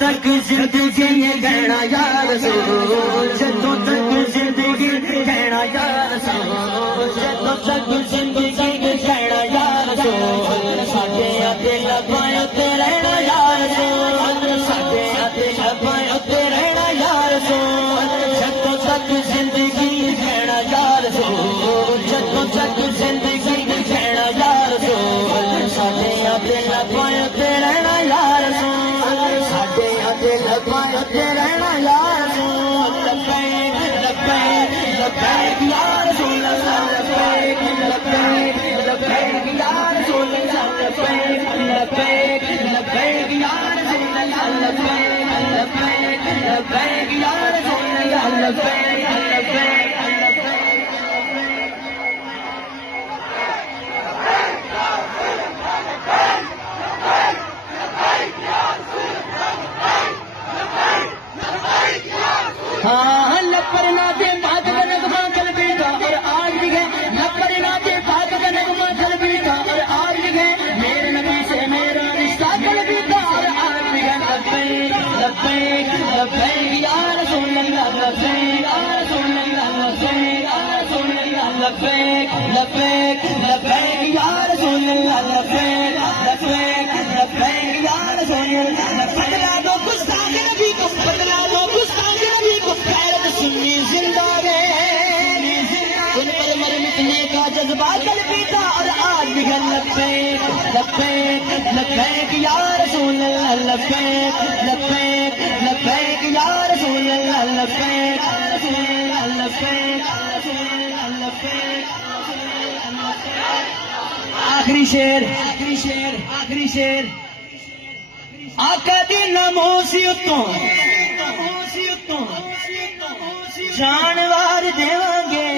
تک زندگی کہنا یا رسول، جدوں تک زندگی کہنا یا رسول، جدوں تک زندگی کہنا یا رسول، ساڈے اتے لباں تے رہنا یا رسول، ساڈے اتے لباں تے رہنا یا رسول، جدوں تک زندگی کہنا یا رسول، جدوں تک زندگی کہنا یا رسول، ساڈے اتے لباں تے رہنا یا رسول، ساڈے اتے لباں تے رہنا یا رسول، لبیک لبیک لبیک یا رسول اللہ، لبیک لبیک لبیک یا رسول اللہ، لبیک لبیک لبیک یا رسول اللہ، لبیک لبیک لبیک یا رسول اللہ، لبیک لبیک ہاں لپرنا دے بات کا نغمہ قلبی کا اور آج بھی ہے، لپرنا دے بات کا نغمہ قلبی کا اور آج بھی ہے، میرے نبی سے میرا رشتہ قلبی کا اور آج بھی ہے، لبیک لبیک لبیک یا رسول اللہ، لبیک یا رسول اللہ، لبیک یا رسول اللہ، لبیک لبیک لبیک یا رسول اللہ، لبیک لبیک لبیک یا رسول اللہ، بدلا دو گستاخ نبی کو، بدلا دو گستاخ نبی کو، غیرت سنی زندہ رہے، ان پر مر مٹنے کا جذبہ قلبی تھا اور آج بھی ہے، لبیک لبیک لبیک یا رسول اللہ، لبیک لبیک لبیک یا رسول اللہ، لبیک لبیک لبیک۔ آخری شیر آخری شیر آخری شیر، آقا دی ناموسی اتوں جانوار دیواں گے،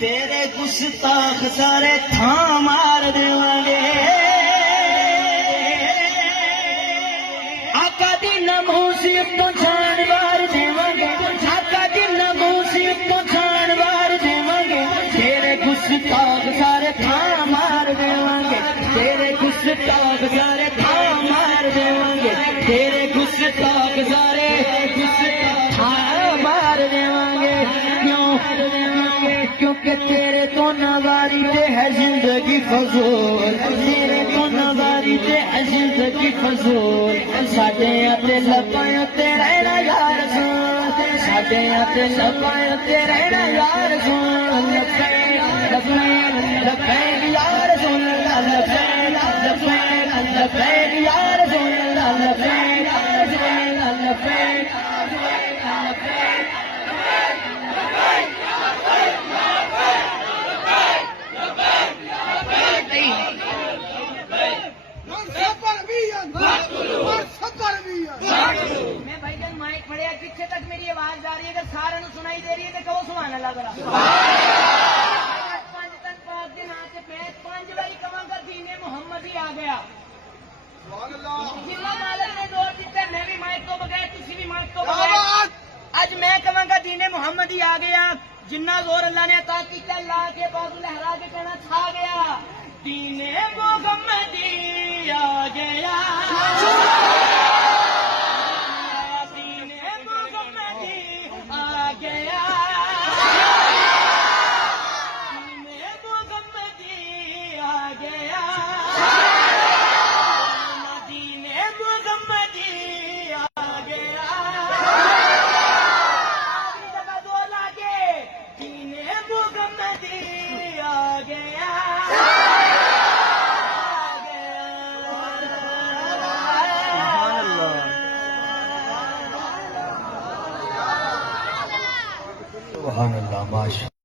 تیرے گستاخ سارے تھاں مار دیواں گے، آقا دی ناموسی اتوں جانوار دیواں گے، آقا دی ناموسی اتوں جانوار دیواں گے، تیرے گستاخ سارے تھاں مار دیواں گے، تیرے گستاخ سارے تھاں مار دیواں گے، تیرے گستاخ سارے تھاں مار دیواں گے، کیونکہ تیرے تو نواری تے ہے زندگی فضول، تیرے تو نواری تے ہے زندگی فضول، ساڈے اتے لباں تے رہنا یا رسول، ساڈے اتے لباں تے رہنا یا رسول، لبیک لبیک لبیک یا رسول اللہ، لبیک لبیک لبیک یا رسول اللہ، لبیک لبیک لبیک۔ میں بھائی جان مائک پڑے پیچھے تک میری آواز جا رہی ہے، اگر سارے سنائی دے رہی ہے تو کہو سبحان اللہ ذرا۔ پانچ تن پاک دے نام تے میں پانچ باری کہاں گا دین محمد ہی آ گیا، جنہ مالک نے دور دیتا میں بھی مائک تو بغیر، تسی بھی مائک تو بغیر، اج میں کہاں گا دین محمد ہی آ گیا، جنہ زور اللہ نے عطا کیتا لا کے بازو لہرا کے کہنا چھا گیا، دین محمدی آ گیا، دین محمدی آ گیا، دین محمدی آ گیا، دین محمدی آ گیا، اگلی جگہ دو لاگے، دین محمدی آ گیا، سبحان اللہ، ماشاء